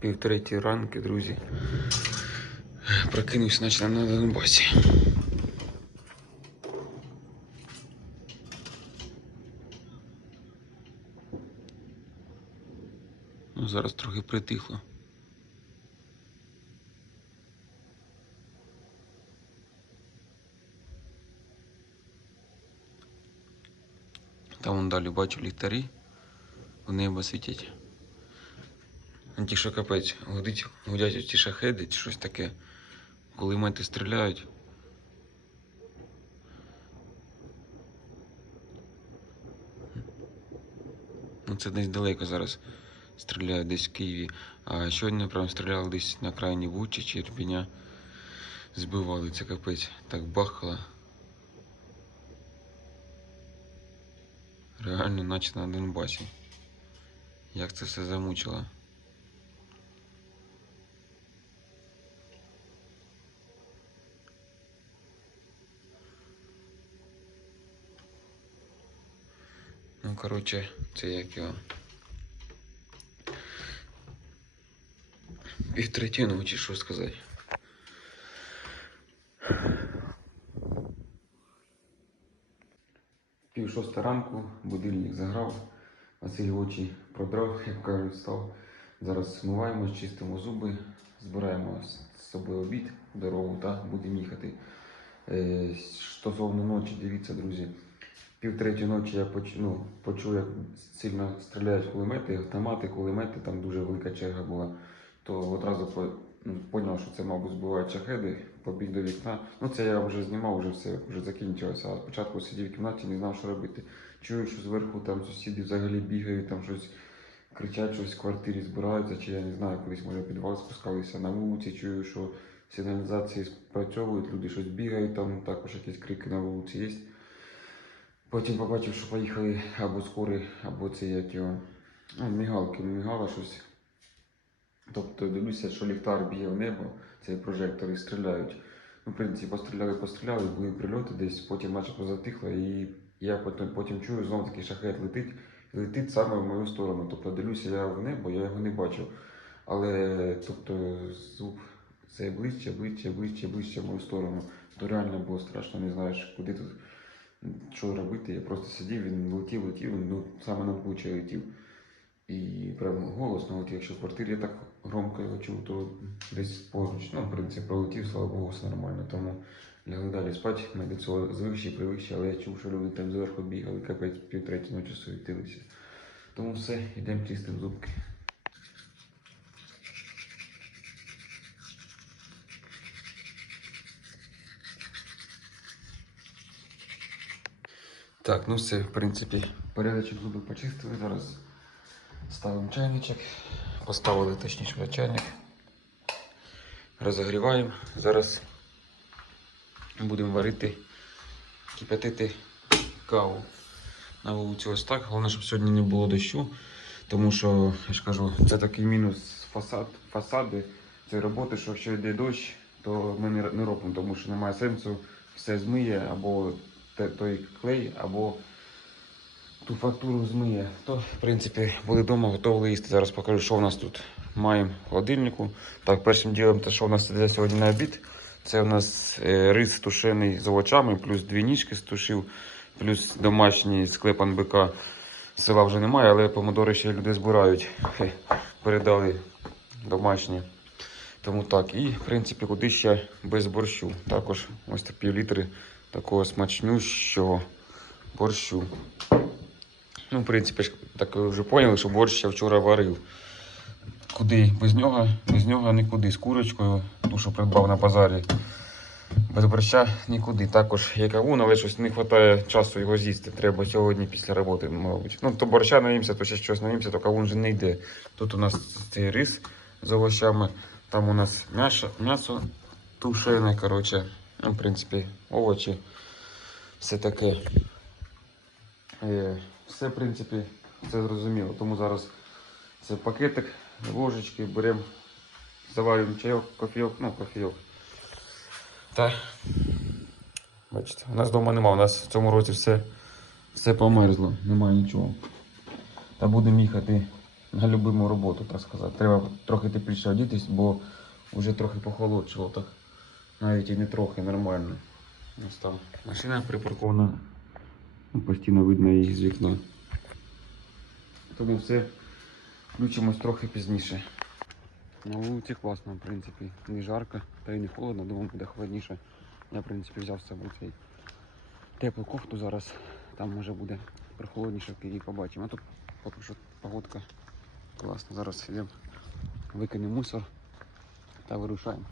Півтретій ранки, друзі. Прокинувся, наче на Донбасі. Ну, зараз трохи притихло. Там вон далі бачу ліхтарі, в небо світять. Ну, Ті, що капець, гудить, гудять ті шахеди чи щось таке. Коли мети стріляють. Ну це десь далеко зараз стріляють десь в Києві. А щойно прям стріляли десь на крайні Бучі чи Ірпіня. Збивали це капець. Так бахало. Реально наче на Донбасі. Як це все замучило. Ну, коротше, це як його. Півтретє ночі, що сказати. Пів шоста ранку, будильник заграв, Василь очі продрав, як кажуть, став. Зараз вмиваємось, чистимо зуби, збираємо з собою обід, дорогу та будемо їхати. Е, Стосовно ночі, дивіться, друзі. Пів третьої ночі я поч... ну, почув, як сильно стріляють кулемети, автомати, кулемети, там дуже велика черга була. То одразу по... ну, поняв, що це, мабуть, збивають шахеди, побіг до вікна. Ну це я вже знімав, вже все вже закінчилося. А спочатку сидів в кімнаті, не знав, що робити. Чую, що зверху там сусіди взагалі бігають, там щось кричать, щось в квартирі збираються, чи я не знаю, колись може підвал спускалися на вулиці. Чую, що сигналізації спрацьовують, люди щось бігають, там також якісь крики на вулиці є. Потім побачив, що поїхали або скори, або це як його. Ну, мігалки, мігало щось. Тобто дивлюся, що ліхтар б'є в небо, цей прожектор і стріляють. Ну, в принципі, постріляли, постріляли, були прильоти десь, потім начебто затихло, і я потім, потім чую, знову такий шахет летить, і летить саме в мою сторону. Тобто дивлюся я в небо, я його не бачу. Але тобто звук це ближче, ближче, ближче, ближче в мою сторону. То реально було страшно, не знаєш, куди тут що робити. Я просто сидів, він летів, летів, ну саме над Бучею летів. І прямо голосно, от якщо в квартирі я так громко його чув, то десь поруч. Ну, в принципі, пролетів, слава Богу, все нормально. Тому лягли далі спати, ми до цього звикші, привикші, але я чув, що люди там зверху бігали, капець півтреті ночі суетилися. Тому все, йдемо чистити зубки. Так, ну все, в принципі, порядочок зуби почистили. Зараз ставимо чайничок. Поставили точніше чайник. Розогріваємо. Зараз будемо варити, кип'ятити каву. На вулиці ось так. Головне, щоб сьогодні не було дощу. Тому що, я ж кажу, це такий мінус фасад, фасади цієї роботи, що якщо йде дощ, то ми не, робимо, тому що немає сенсу все змиє або той клей, або ту фактуру змиє. То, в принципі, були вдома, готові їсти. Зараз покажу, що в нас тут маємо в холодильнику. Так, першим ділом, те, що у нас іде сьогодні на обід, це у нас е, рис тушений з овочами, плюс дві ніжки стушив, плюс домашній склеп НБК. Села вже немає, але помидори ще люди збирають. Передали домашні. Тому так. І, в принципі, куди ще без борщу. Також ось так пів літри такого смачнющого борщу. Ну, в принципі, так ви вже поняли, що борщ я вчора варив. Куди? Без нього, без нього нікуди. З курочкою, ту, що придбав на базарі. Без борща нікуди. Також є кавун, але щось не вистачає часу його з'їсти. Треба сьогодні після роботи, мабуть. Ну, то борща наїмся, то ще щось наїмся, то кавун вже не йде. Тут у нас цей рис з овощами, там у нас м'ясо, м'ясо тушене, коротше. Ну, в принципі, овочі. Все таке. Все, в принципі, це зрозуміло. Тому зараз це пакетик, ложечки, беремо, заварюємо чайок, кофійок, ну, кофійок. Та, бачите, у нас вдома нема, у нас в цьому році все, все померзло, немає нічого. Та будемо їхати на любиму роботу, так сказати. Треба трохи тепліше одітись, бо вже трохи похолодшило так. Навіть і не трохи, нормально. Ось там машина припаркована. Ну, Постійно видно її з вікна. Тому все включимось трохи пізніше. На вулиці класно, в принципі. Не жарко, та й не холодно, думаю, буде холодніше. Я, в принципі, взяв з собою цей теплу кофту зараз. Там може буде прохолодніше в Києві побачимо. А тут поки що погодка класна. Зараз йдемо, викинемо мусор та вирушаємо.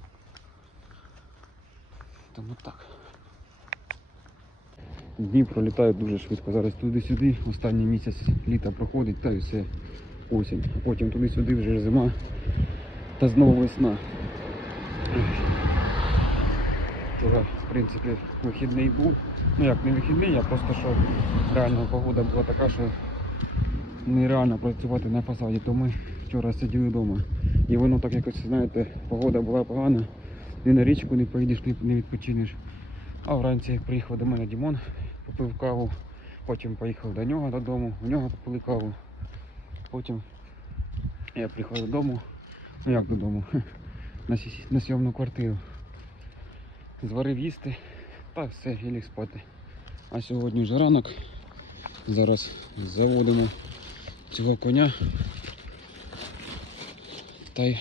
Тому так. Дні пролітають дуже швидко. Зараз туди-сюди, останній місяць літа проходить, та й все осінь. Потім туди-сюди вже зима та знову весна. Вчора, в принципі, вихідний був. Ну як не вихідний, а просто що реально погода була така, що нереально працювати на фасаді, то ми вчора сиділи вдома. І воно так якось, знаєте, погода була погана, ні на річку не поїдеш, ні не відпочинеш. А вранці приїхав до мене Дімон, попив каву, потім поїхав до нього додому, у нього попили каву. Потім я приїхав додому, ну як додому, на, на сйомну квартиру. Зварив їсти та все, і ліг спати. А сьогодні вже ранок. Зараз заводимо цього коня. Та й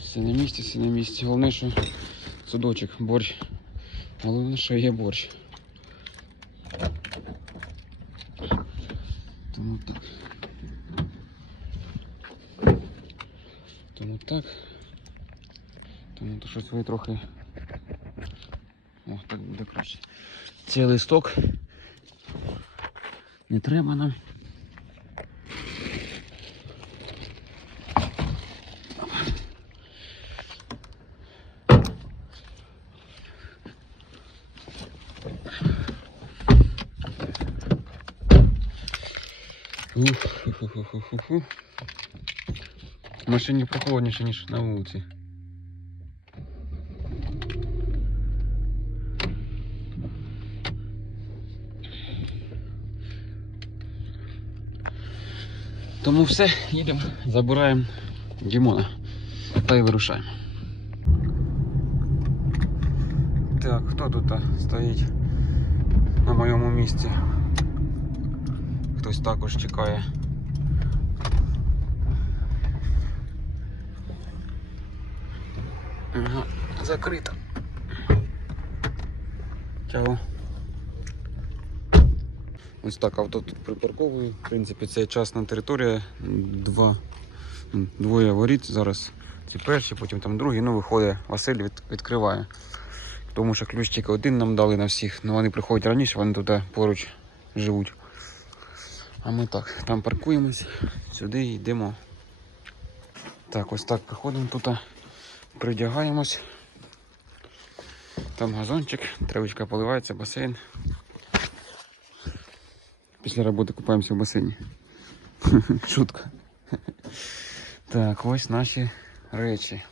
все на місці, все на місці. Головне, що судочок, борщ. Головне, що є борщ. Тому так. Тому то щось ви трохи. О, так буде краще. Цей листок. Не треба нам. Ух, фу-фу-фу-фу-фу. Машині прохолодніше, ніж на вулиці. Тому все, їдемо, забираємо Дімона та й вирушаємо. Так, хто тут стоїть на моєму місці? Хтось також чекає. Ага, закрито. Чао. Ось так авто тут припарковую. В принципі, це частна територія. Два, двоє воріт. Зараз ці перші, потім там другі. Ну, виходить, Василь від, відкриває. Тому що ключ тільки один нам дали на всіх. Ну вони приходять раніше, вони тут поруч живуть. А ми так, там паркуємось, сюди йдемо. Так, ось так приходимо тут, придягаємось. Там газончик, травичка поливається, басейн. Після роботи купаємося в басейні. Шутка. Так, ось наші речі.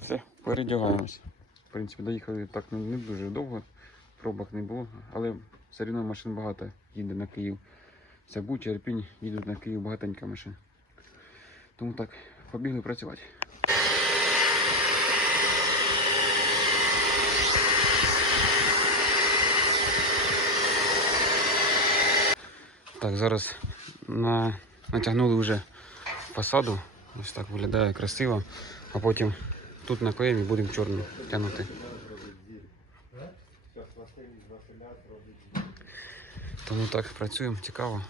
Все, передягаємось. В принципі, доїхали так не, дуже довго, пробок не було, але все одно машин багато їде на Київ. Забудь, Ірпінь їдуть на Київ багатенько машин. Тому так, побігли працювати. Так, зараз на... натягнули вже фасаду. Ось так виглядає красиво. А потім тут наклеїмо і будемо чорну тягнути. Тому так працюємо, цікаво.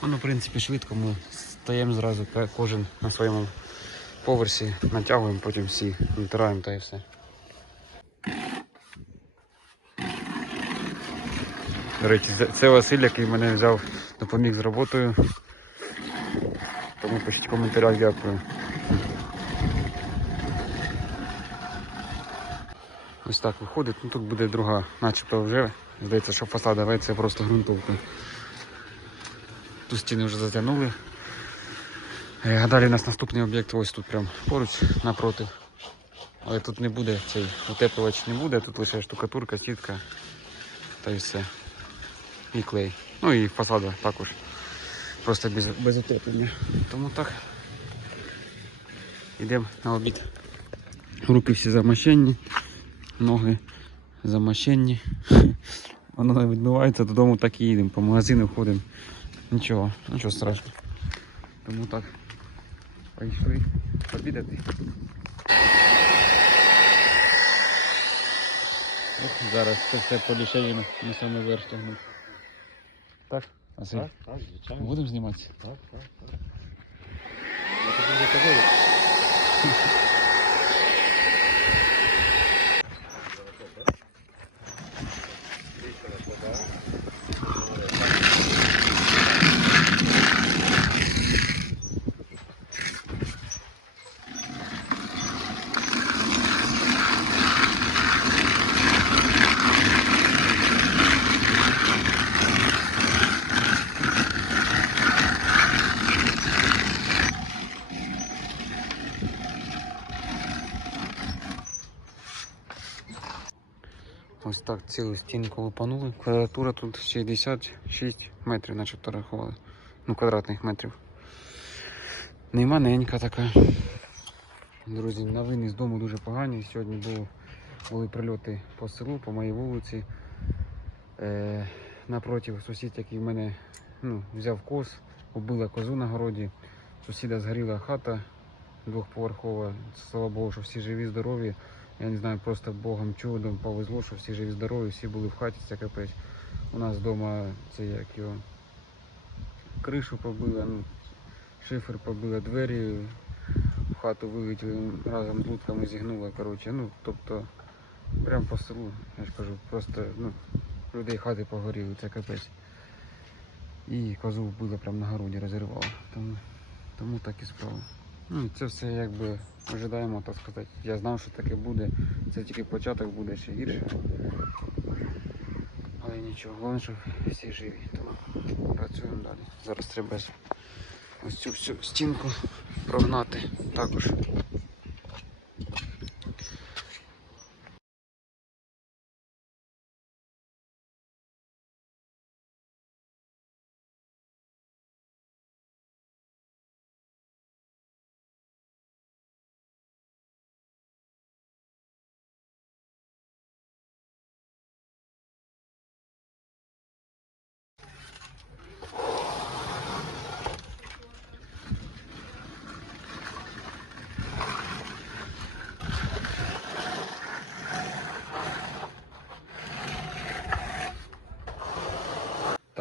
Воно, в принципі, швидко ми стаємо зразу кожен на своєму поверсі, натягуємо, потім всі натираємо та і все. До речі, це- Василь, який мене взяв, допоміг з роботою. Тому пишіть в коментарях, дякую. Ось так виходить. Ну тут буде друга, начебто вже. Здається, що фасада, це просто ґрунтовка. Ту стіни вже затягнули. Е, А далі у нас наступний об'єкт ось тут прям поруч напроти. Але тут не буде цей утеплювач не буде, тут лише штукатурка, сітка та і все. І клей. Ну і фасада також. Просто без, без утеплення. Тому так. Йдемо на обід. Руки всі замощені, ноги замощені. Воно не відбувається, додому так і їдемо. По магазину ходимо. Нічого, нічого страшного. Тому так. Пішли обідати. Ох, зараз це все по лішеїну на саме верх. Так? Василь? Так, так, звичайно. Будемо знімати? Так, так, так. Я тобі вже казав. Ось так цілу стінку лупанули. Квадратура тут 66 метрів, начебто рахували. Ну, квадратних метрів. Не маленька така. Друзі, новини з дому дуже погані. Сьогодні було, були прильоти по селу, по моїй вулиці. Е, напротив сусід, який в мене ну, взяв коз, убила козу на городі. Сусіда згоріла хата двохповерхова. Слава Богу, що всі живі, здорові. Я не знаю, просто Богом чудом повезло, що всі живі здорові, всі були в хаті, це капець. У нас вдома це як його кришу побила, ну, шифер побила, двері в хату вилетіли, разом з лутками зігнуло. Коротше. Ну, тобто, прям по селу, я ж кажу, просто ну, людей хати погоріли, це капець. І козу вбила прямо на городі, розірвала. Тому, тому так і справа. Ну, це все якби ожидаємо, так сказати. Я знав, що таке буде. Це тільки початок буде ще гірше. Але нічого, головне, що всі живі. Тому працюємо далі. Зараз треба ось цю всю стінку прогнати також.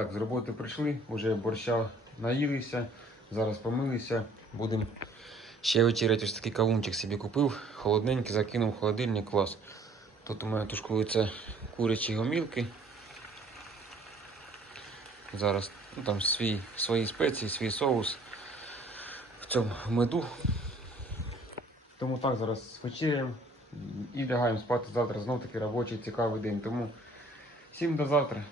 Так, з роботи прийшли, вже борща наїлися, зараз помилися, будемо ще вечеряти. Ось такий кавунчик собі купив, холодненький, закинув в холодильник, клас. Тут у мене тушкуються курячі гомілки. Зараз ну, там свій, свої спеції, свій соус в цьому меду. Тому так, зараз вечеряємо і лягаємо спати завтра. Знов таки робочий цікавий день. Тому всім до завтра.